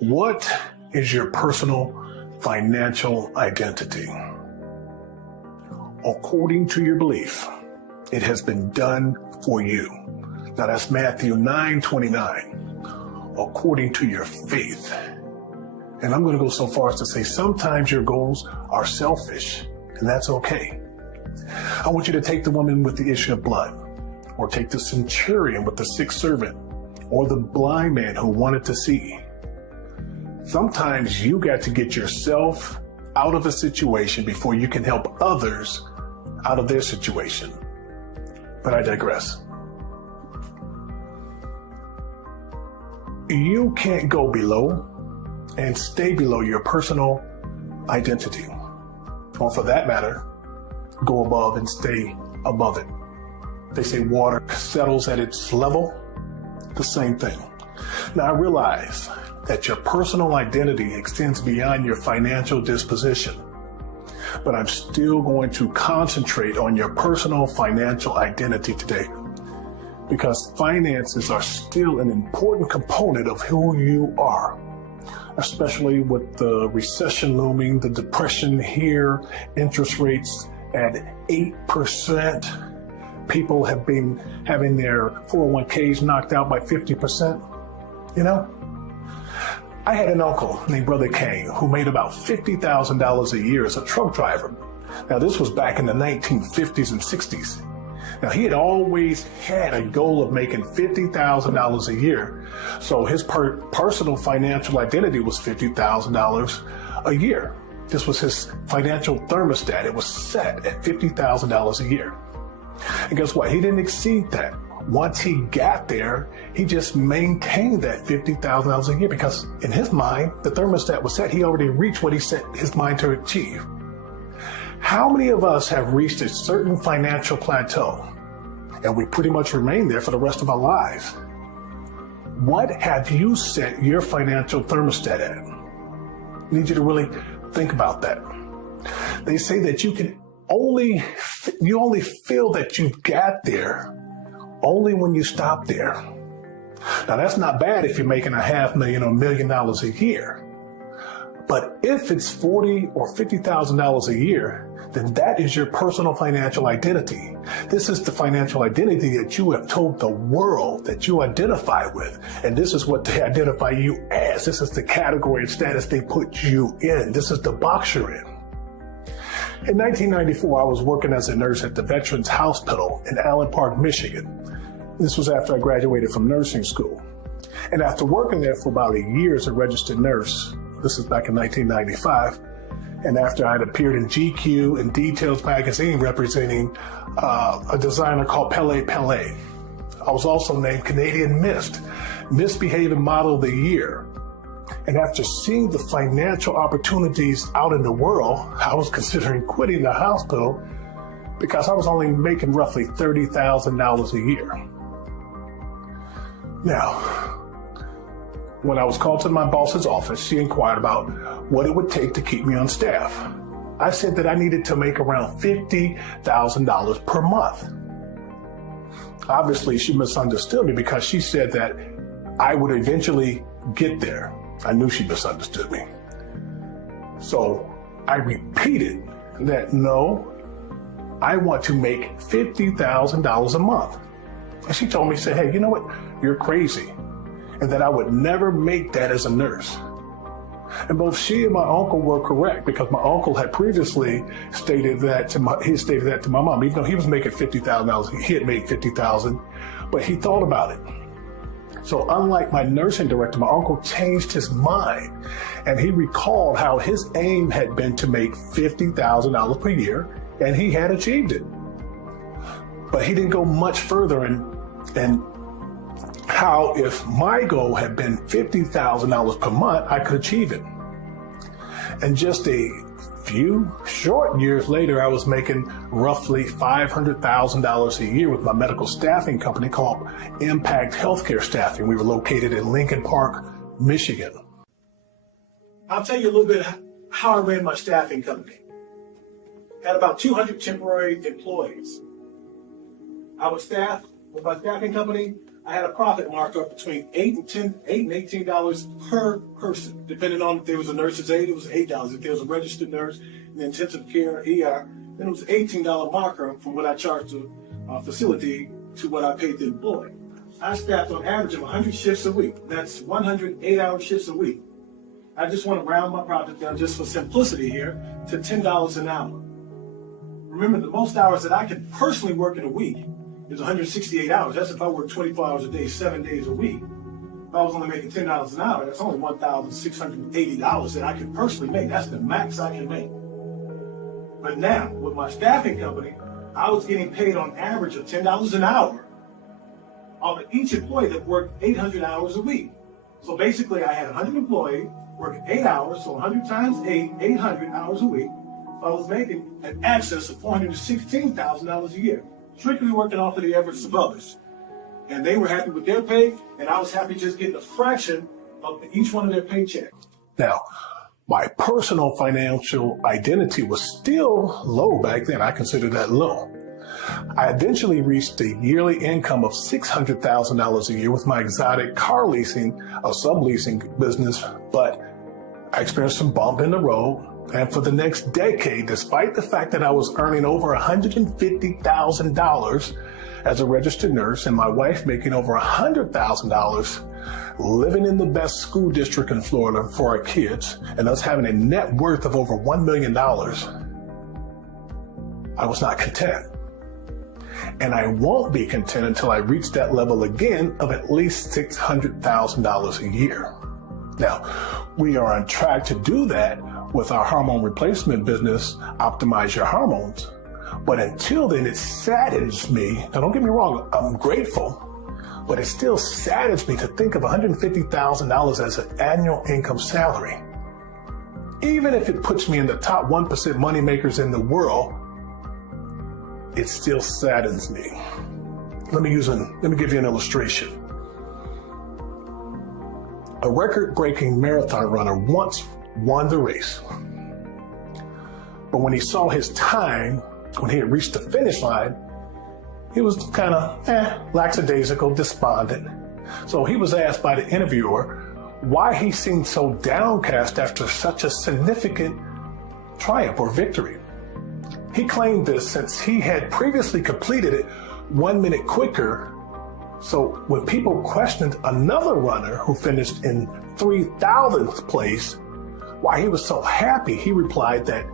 What is your personal financial identity? According to your belief, it has been done for you. Now that's Matthew 9:29. According to your faith. And I'm going to go so far as to say sometimes your goals are selfish, and that's okay. I want you to take the woman with the issue of blood, or take the centurion with the sick servant, or the blind man who wanted to see. Sometimes you got to get yourself out of a situation before you can help others out of their situation. But I digress. You can't go below and stay below your personal identity. Or for that matter, go above and stay above it. They say water settles at its level, the same thing. Now I realize that your personal identity extends beyond your financial disposition, but I'm still going to concentrate on your personal financial identity today, because finances are still an important component of who you are, especially with the recession looming, the depression here, interest rates at 8%. People have been having their 401ks knocked out by 50%. You know, I had an uncle named Brother Kane who made about $50,000 a year as a truck driver. Now, this was back in the 1950s and 60s. Now, he had always had a goal of making $50,000 a year. So his personal financial identity was $50,000 a year. This was his financial thermostat. It was set at $50,000 a year. And guess what? He didn't exceed that. Once he got there, he just maintained that $50,000 a year, because in his mind, the thermostat was set. He already reached what he set his mind to achieve. How many of us have reached a certain financial plateau and we pretty much remain there for the rest of our lives? What have you set your financial thermostat at? I need you to really think about that. They say that you only feel that you've got there only when you stop there. Now that's not bad if you're making $500,000 or $1 million a year. But if it's $40,000 or $50,000 a year, then that is your personal financial identity. This is the financial identity that you have told the world that you identify with. And this is what they identify you as. This is the category and status they put you in. This is the box you're in. In 1994, I was working as a nurse at the Veterans Hospital in Allen Park, Michigan. This was after I graduated from nursing school. And after working there for about a year as a registered nurse, this is back in 1995, and after I'd appeared in GQ and Details magazine representing a designer called Pele Pele. I was also named Canadian Misbehaving Model of the Year. And after seeing the financial opportunities out in the world, I was considering quitting the hospital because I was only making roughly $30,000 a year. Now, when I was called to my boss's office, she inquired about what it would take to keep me on staff. I said that I needed to make around $50,000 per month. Obviously, she misunderstood me because she said that I would eventually get there. I knew she misunderstood me. So I repeated that, no, I want to make $50,000 a month. And she told me, said, hey, you know what? You're crazy. And that I would never make that as a nurse. And both she and my uncle were correct, because my uncle had previously stated that to my mom, even though he was making $50,000, he had made $50,000, but he thought about it. So unlike my nursing director, my uncle changed his mind, and he recalled how his aim had been to make $50,000 per year, and he had achieved it. But he didn't go much further in how if my goal had been $50,000 per month, I could achieve it. And just a few short years later, I was making roughly $500,000 a year with my medical staffing company called Impact Healthcare Staffing. We were located in Lincoln Park, Michigan. I'll tell you a little bit how I ran my staffing company. I had about 200 temporary employees. I would staff with my staffing company I had a profit markup between $8 and $18 per person, depending on if there was a nurse's aide, it was $8. If there was a registered nurse in intensive care, ER, then it was $18 markup from what I charged the facility to what I paid the employee. I staffed on average of 100 shifts a week. That's 108-hour shifts a week. I just want to round my profit down, just for simplicity here, to $10 an hour. Remember, the most hours that I can personally work in a week is 168 hours. That's if I work 24 hours a day, 7 days a week. If I was only making $10 an hour, that's only $1,680 that I can personally make. That's the max I can make. But now, with my staffing company, I was getting paid on average of $10 an hour off of each employee that worked 800 hours a week. So basically, I had 100 employees working 8 hours, so 100 times 8, 800 hours a week. I was making an excess of $416,000 a year, strictly working off of the efforts of others. And they were happy with their pay, and I was happy just getting a fraction of each one of their paychecks. Now, my personal financial identity was still low back then. I considered that low. I eventually reached a yearly income of $600,000 a year with my exotic car leasing, a subleasing business, but I experienced some bump in the road. And for the next decade, despite the fact that I was earning over $150,000 as a registered nurse and my wife making over $100,000, living in the best school district in Florida for our kids, and us having a net worth of over $1 million, I was not content. And I won't be content until I reach that level again of at least $600,000 a year. Now, we are on track to do that with our hormone replacement business, Optimize Your Hormones. But until then, it saddens me. Now, don't get me wrong, I'm grateful, but it still saddens me to think of $150,000 as an annual income salary. Even if it puts me in the top 1% moneymakers in the world, it still saddens me. Let me give you an illustration. A record-breaking marathon runner once won the race. But when he saw his time, when he had reached the finish line, he was kind of lackadaisical, despondent. So he was asked by the interviewer why he seemed so downcast after such a significant triumph or victory. He claimed this since he had previously completed it 1 minute quicker. So when people questioned another runner who finished in 3,000th place why he was so happy, he replied that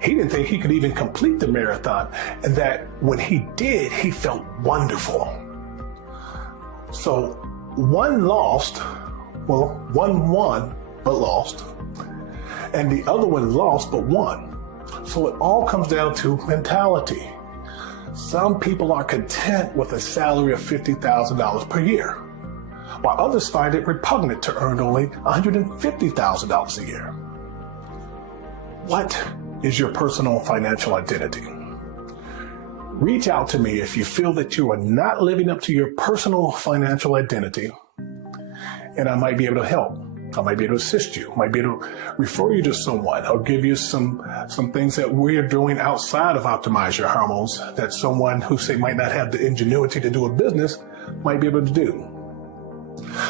he didn't think he could even complete the marathon, and that when he did, he felt wonderful. So one won but lost, and the other one lost but won. So it all comes down to mentality. Some people are content with a salary of $50,000 per year, while others find it repugnant to earn only $150,000 a year. What is your personal financial identity? Reach out to me if you feel that you are not living up to your personal financial identity, and I might be able to help. I might be able to assist you. I might be able to refer you to someone or give you some things that we're doing outside of Optimize Your Hormones that someone who, say, might not have the ingenuity to do a business might be able to do.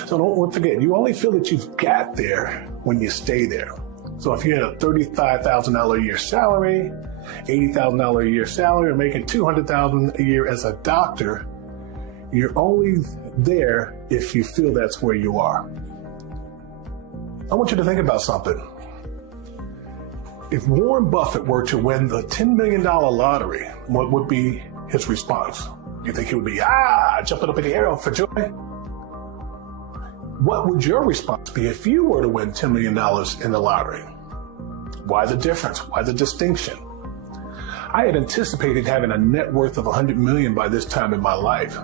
So don't forget, you only feel that you've got there when you stay there. So if you had a $35,000 a year salary, $80,000 a year salary, or making $200,000 a year as a doctor, you're only there if you feel that's where you are. I want you to think about something. If Warren Buffett were to win the $10 million lottery, what would be his response? You think he would be, jumping up in the air for joy? What would your response be if you were to win $10 million in the lottery? Why the difference? Why the distinction? I had anticipated having a net worth of $100 million by this time in my life.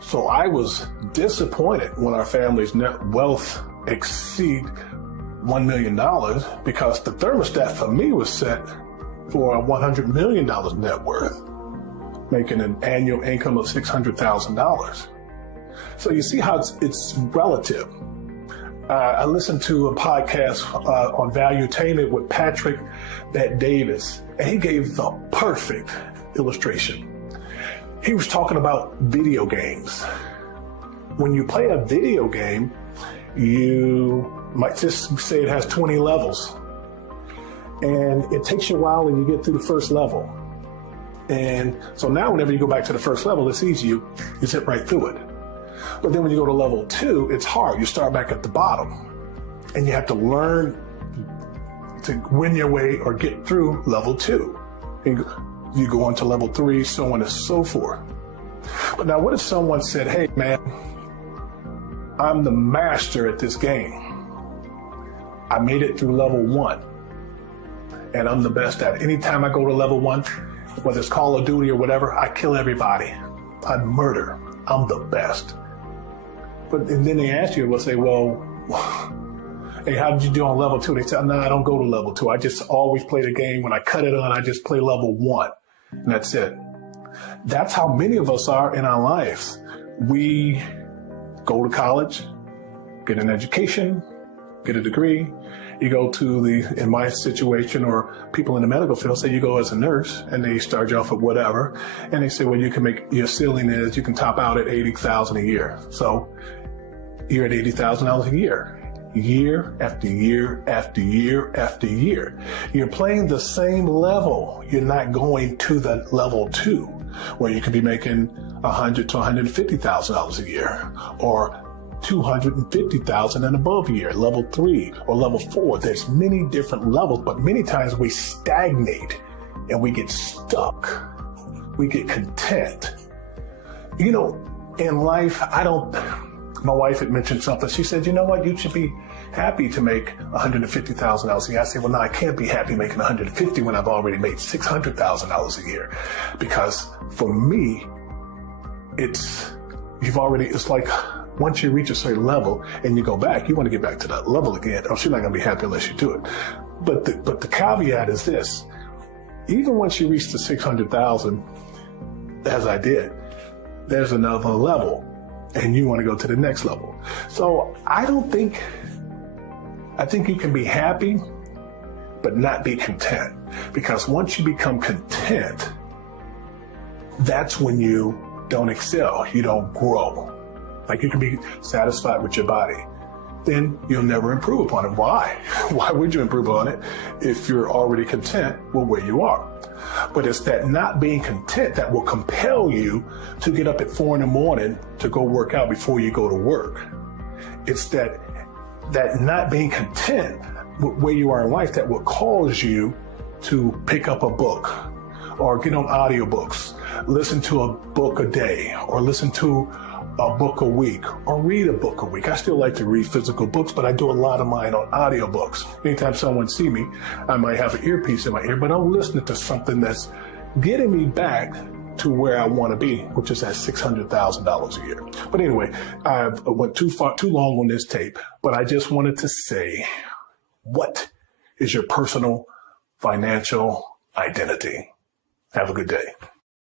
So I was disappointed when our family's net wealth exceed $1 million because the thermostat for me was set for a $100 million net worth, making an annual income of $600,000. So you see how it's relative. I listened to a podcast on Valuetainment with Patrick Bet-Davis, and he gave the perfect illustration. He was talking about video games. When you play a video game, you might just say it has 20 levels. And it takes you a while when you get through the first level. And so now whenever you go back to the first level, it's easy. You zip right through it. But then when you go to level 2, it's hard. You start back at the bottom. And you have to learn to win your way or get through level 2. And you go on to level 3, so on and so forth. But now what if someone said, hey, man, I'm the master at this game. I made it through level 1. And I'm the best at it. Anytime I go to level 1, whether it's Call of Duty or whatever, I kill everybody. I murder. I'm the best. And then they ask you, we'll say, well, hey, how did you do on level 2? They say, no, I don't go to level 2. I just always play the game. When I cut it on, I just play level 1. And that's it. That's how many of us are in our lives. We go to college, get an education, get a degree. You go to in my situation, or people in the medical field say you go as a nurse and they start you off at whatever. And they say, well, you can make, your ceiling is, you can top out at $80,000 a year. So you're at $80,000 a year after year after year after year. You're playing the same level. You're not going to the level 2 where you could be making $100,000 to $150,000 a year, or $250,000 and above a year, level 3 or level 4. There's many different levels, but many times we stagnate and we get stuck. We get content. You know, in life, my wife had mentioned something. She said, you know what, you should be happy to make $150,000 a year. I said, well, no, I can't be happy making $150 when I've already made $600,000 a year. Because for me, it's like once you reach a certain level and you go back, you want to get back to that level again. Oh, she's not going to be happy unless you do it. But the caveat is this: even once you reach the 600,000, as I did, there's another level, and you want to go to the next level. So I think you can be happy, but not be content. Because once you become content, that's when you don't excel, you don't grow. Like, you can be satisfied with your body, then you'll never improve upon it. Why? Why would you improve on it if you're already content with where you are? But it's that not being content that will compel you to get up at 4 in the morning to go work out before you go to work. It's that not being content with where you are in life that will cause you to pick up a book or get on audiobooks, listen to a book a day, or listen to a book a week, or read a book a week. I still like to read physical books, but I do a lot of mine on audiobooks. Anytime someone see me, I might have an earpiece in my ear, but I'm listening to something that's getting me back to where I want to be, which is at $600,000 a year. But anyway, I went too long on this tape, but I just wanted to say, what is your personal financial identity? Have a good day.